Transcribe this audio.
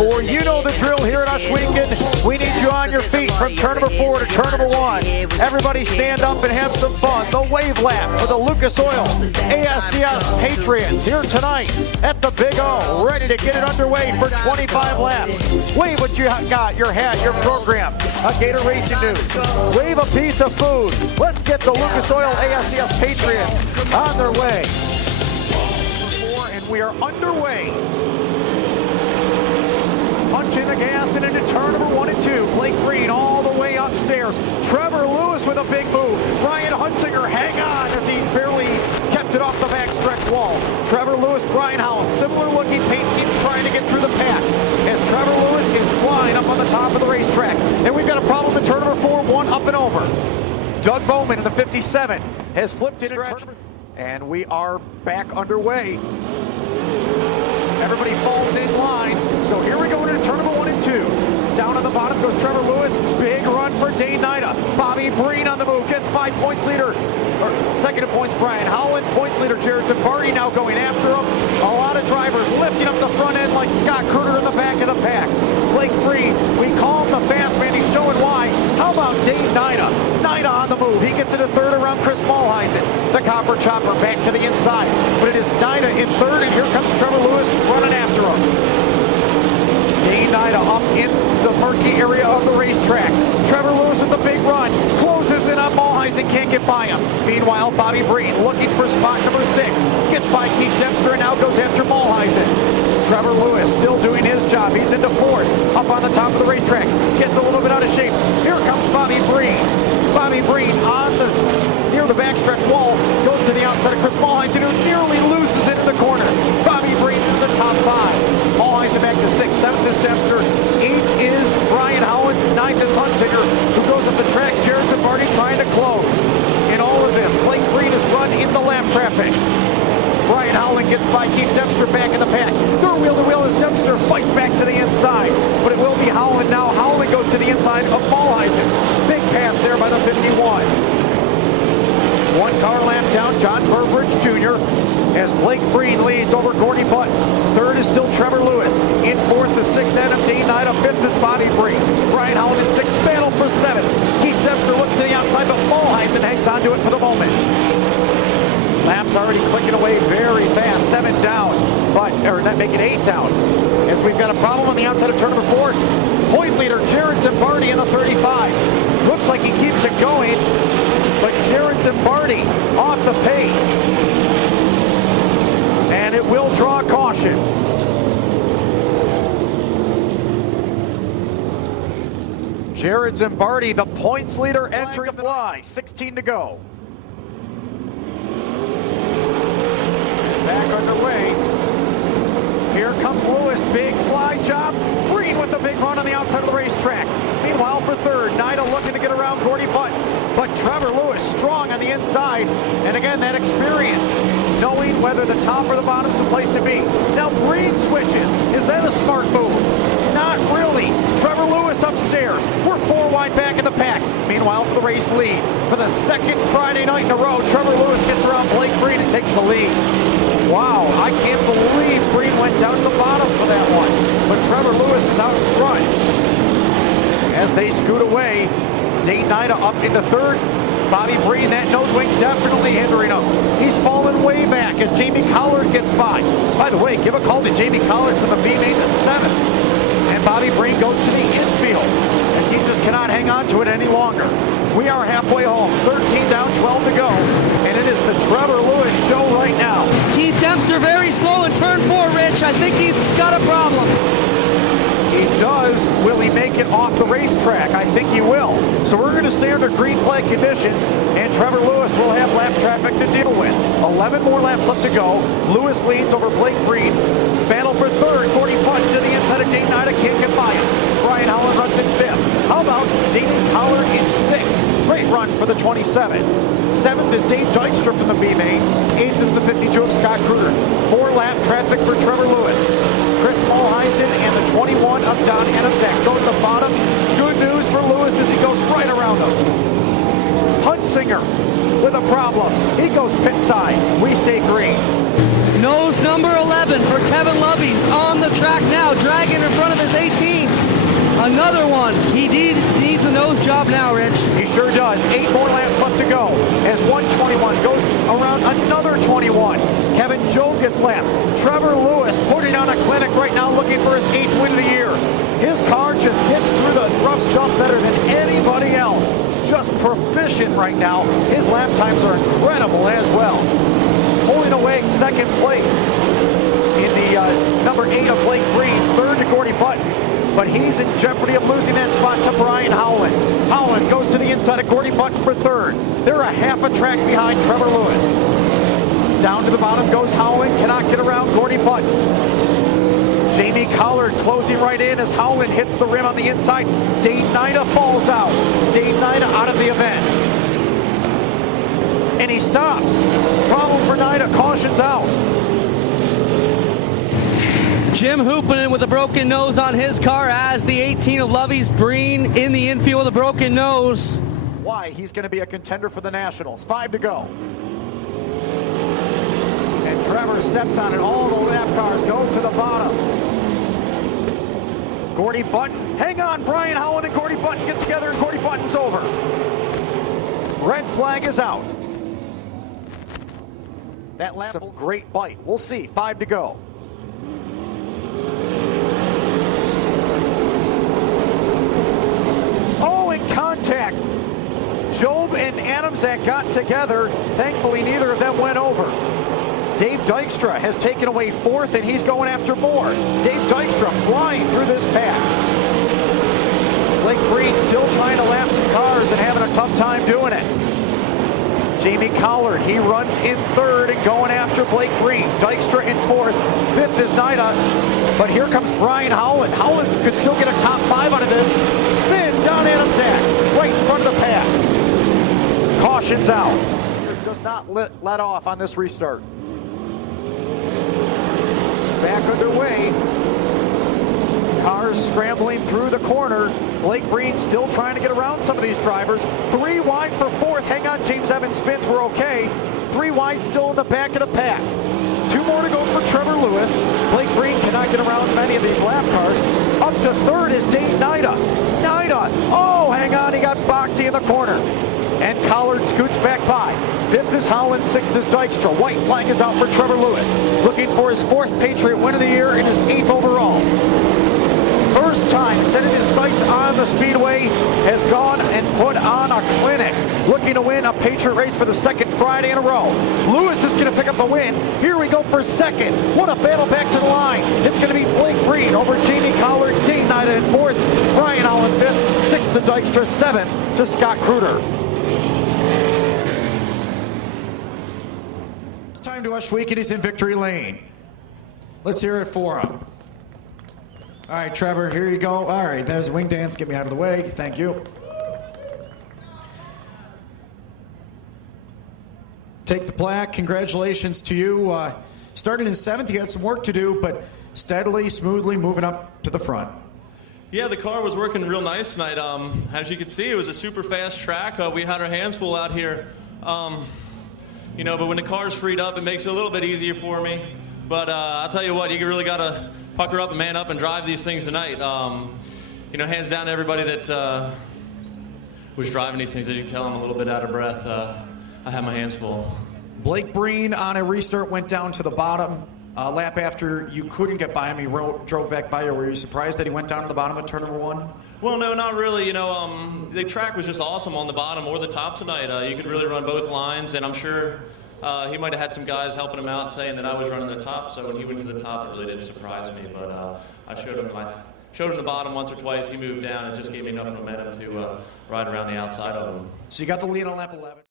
You know the drill here at Ohsweken. We need you on your feet from turn number 4 to turn number 1. Everybody stand up and have some fun. The wave lap for the Lucas Oil ASCS Patriots here tonight at the Big O. Ready to get it underway for 25 laps. Wave what you got, your hat, your program, a Gator Racing News. Wave a piece of food. Let's get the Lucas Oil ASCS Patriots on their way. And we are underway. Punching the gas and into turn number 1 and 2. Blake Green all the way upstairs. Trevor Lewis with a big move. Brian Hunsinger hang on as he barely kept it off the backstretch wall. Trevor Lewis, Brian Howland, similar looking pace, keeps trying to get through the pack as Trevor Lewis is flying up on the top of the racetrack. And we've got a problem in turn number 4, 1 up and over. Doug Bowman in the 57 has flipped it stretch. And we are back underway. Everybody falls in line. So here we go into turn number 1 and 2. Down on the bottom goes Trevor Lewis. Big run for Dane Nida. Bobby Breen on the move. Gets by points leader. Second in points, Brian Howland. Points leader, Jared Zambardi now going after him. A lot of drivers lifting up the front end like Scott Kruger in the back of the pack. Blake Green, we call him the fast man. He's showing why. How about Dane Nida? Nida on the move. He gets into third around Chris Malheisen. The Copper Chopper back to the inside. But it is Nida in third, and here comes Trevor Lewis running after him. Dane Nida up in the murky area of the racetrack. Trevor Lewis with the big run. Closes in on Malheisen, can't get by him. Meanwhile, Bobby Breen looking for spot number 6. Gets by Keith Dempster and now goes after Malheisen. Trevor Lewis still doing his job. He's into fourth. Up on the top of the racetrack. Gets a little bit out of shape. Here comes Bobby Breen. Bobby Breen near the backstretch wall. Goes to the outside of Chris Malheisen, who nearly loses it in the corner. Bobby Breen in the top 5. Malheisen back to 6th. 7th is Dempster. 8th is Brian Howland. 9th is Hunsinger, who goes up the track. Jared Zambardi trying to close. In all of this, Blake Green is run in the lap traffic. Brian Howland gets by Keith Dempster back in the pack. Third wheel to wheel as Dempster fights back to the inside. But it will be Howland now. Howland goes to the inside of Malheisen. Big pass there by the 51. 1 car lap down, John Burbridge Jr. as Blake Green leads over Gordy Button. Third is still Trevor Lewis. In fourth is 6th Adam Dane Nida. 5th is Bobby Breen. Brian Howland in 6th. Battle for 7th. Keith Dempster looks to the outside, but Malheisen hangs on to it for the moment. Laps already clicking away very fast. 7 down, or that making 8 down. As we've got a problem on the outside of turn number 4. Point leader Jared Zambardi in the 35. Looks like he keeps it going, but Jared Zambardi off the pace. And it will draw caution. Jared Zambardi, the points leader, entering the fly. 16 to go. Back underway. Here comes Lewis, big slide job. Green with the big run on the outside of the racetrack. Meanwhile, for third, Nida looking to get around Gordy Button. But Trevor Lewis strong on the inside. And again, that experience, knowing whether the top or the bottom is the place to be. Now Green switches. Is that a smart move? Not really. Trevor Lewis upstairs. We're 4 wide back in the pack. Meanwhile, for the race lead, for the second Friday night in a row, Trevor Lewis gets around Blake Green and takes the lead. Wow, I can't believe Green went down to the bottom for that one. But Trevor Lewis is out in front. As they scoot away, Dane Nida up into third. Bobby Breen, that nose wing definitely hindering him. He's fallen way back as Jamie Collard gets by. By the way, give a call to Jamie Collard from the B-main to 7th. And Bobby Breen goes to the infield as he just cannot hang on to it any longer. We are halfway home, 13 down, 12 to go, and it is the Trevor Lewis show right now. Keith Dempster very slow in turn 4, Rich. I think he's got a problem. He does. Will he make it off the racetrack? I think he will. So we're going to stay under green flag conditions, and Trevor Lewis will have lap traffic to deal with. 11 more laps left to go. Lewis leads over Blake Green. Battle for third. Gordy Button to the inside of Dane Nida. Can't get by him. Brian Howland runs in 5th. How about Jamie Collard in 6th? Great run for the 27. 7th is Dave Dykstra from the B-main. 8th is the 52 of Scott Kruger. 4 lap traffic for Trevor Lewis. Chris Malheisen and the 21 of Don Adamczak go to the bottom. Good news for Lewis as he goes right around him. Hunsinger with a problem. He goes pit side. We stay green. Nose number 11 for Kevin Lovey's on the track now, dragging in front of his 18. Another one. He needs a nose job now, Rich. He sure does. 8 more laps left to go as 121 goes around another 21. Kevin Jobe gets lapped. Trevor Lewis putting on a clinic right now, looking for his 8th win of the year. His car just gets through the rough stuff better than anybody else. Just proficient right now. His lap times are incredible as well. Pulling away second place in the number 8 of Blake Green, third to Gordy Button. But he's in jeopardy of losing that spot to Brian Howland. Howland goes to the inside of Gordy Button for third. They're a half a track behind Trevor Lewis. Down to the bottom goes Howland, cannot get around Gordy Button. Jamie Collard closing right in as Howland hits the rim on the inside. Dane Nida falls out. Dane Nida out of the event. And he stops. Problem for Nida, cautions out. Jim Hoopinen with a broken nose on his car as the 18 of Lovey's Breen in the infield with a broken nose. Why he's going to be a contender for the Nationals. 5 to go. And Trevor steps on it. All the lap cars go to the bottom. Gordy Button, hang on. Brian Howland and Gordy Button get together and Gordy Button's over. Red flag is out. That lap, some great bite. We'll see. 5 to go. Oh, in contact. Jobe and Adamczak got together. Thankfully, neither of them went over. Dave Dykstra has taken away 4th, and he's going after more. Dave Dykstra flying through this pack. Blake Green still trying to lap some cars and having a tough time doing it. Jamie Collard, he runs in 3rd and going after Blake Green. Dykstra in 4th. 5th is Nida. But here comes Brian Howland. Howland could still get a top 5 out of this. Spin down Adamczak, right in front of the pack. Cautions out. Does not let off on this restart. Back underway. Cars scrambling through the corner. Blake Green still trying to get around some of these drivers. 3 wide for 4th. Hang on, James Evans spins. We're okay. 3 wide still in the back of the pack. 2 more to go for Trevor Lewis. Blake Green cannot get around many of these lap cars. Up to 3rd is Dane Nida. Nida. Oh, hang on. He got boxy in the corner. And Collard scoots back by. 5th is Howland, 6th is Dykstra. White flag is out for Trevor Lewis. Looking for his 4th Patriot win of the year and his 8th overall. First time setting his sights on the Speedway, has gone and put on a clinic. Looking to win a Patriot race for the 2nd Friday in a row. Lewis is going to pick up the win. Here we go for 2nd. What a battle back to the line. It's going to be Blake Green over Jamie Collard, Dane Nida in 4th, Brian Howland 5th, 6th to Dykstra, 7th to Scott Kruder. It's time to Ushweek, and he's in victory lane. Let's hear it for him. All right, Trevor, here you go. All right, there's wing dance. Get me out of the way. Thank you. Take the plaque. Congratulations to you. Started in 7th. You had some work to do, but steadily, smoothly moving up to the front. Yeah, the car was working real nice tonight. As you can see, it was a super fast track. We had our hands full out here. You know, but when the car's freed up, it makes it a little bit easier for me. But I'll tell you what, you really got to pucker up and man up and drive these things tonight. You know, hands down to everybody that was driving these things. As you can tell, I'm a little bit out of breath. I have my hands full. Blake Breen on a restart went down to the bottom. Lap after you couldn't get by him, he drove back by you. Were you surprised that he went down to the bottom of turn number 1? Well, no, not really. You know, the track was just awesome on the bottom or the top tonight. You could really run both lines, and I'm sure he might have had some guys helping him out saying that I was running the top, so when he went to the top, it really didn't surprise me. But I showed him the bottom once or twice. He moved down. It just gave me enough momentum to ride around the outside of him. So you got the lead on lap 11.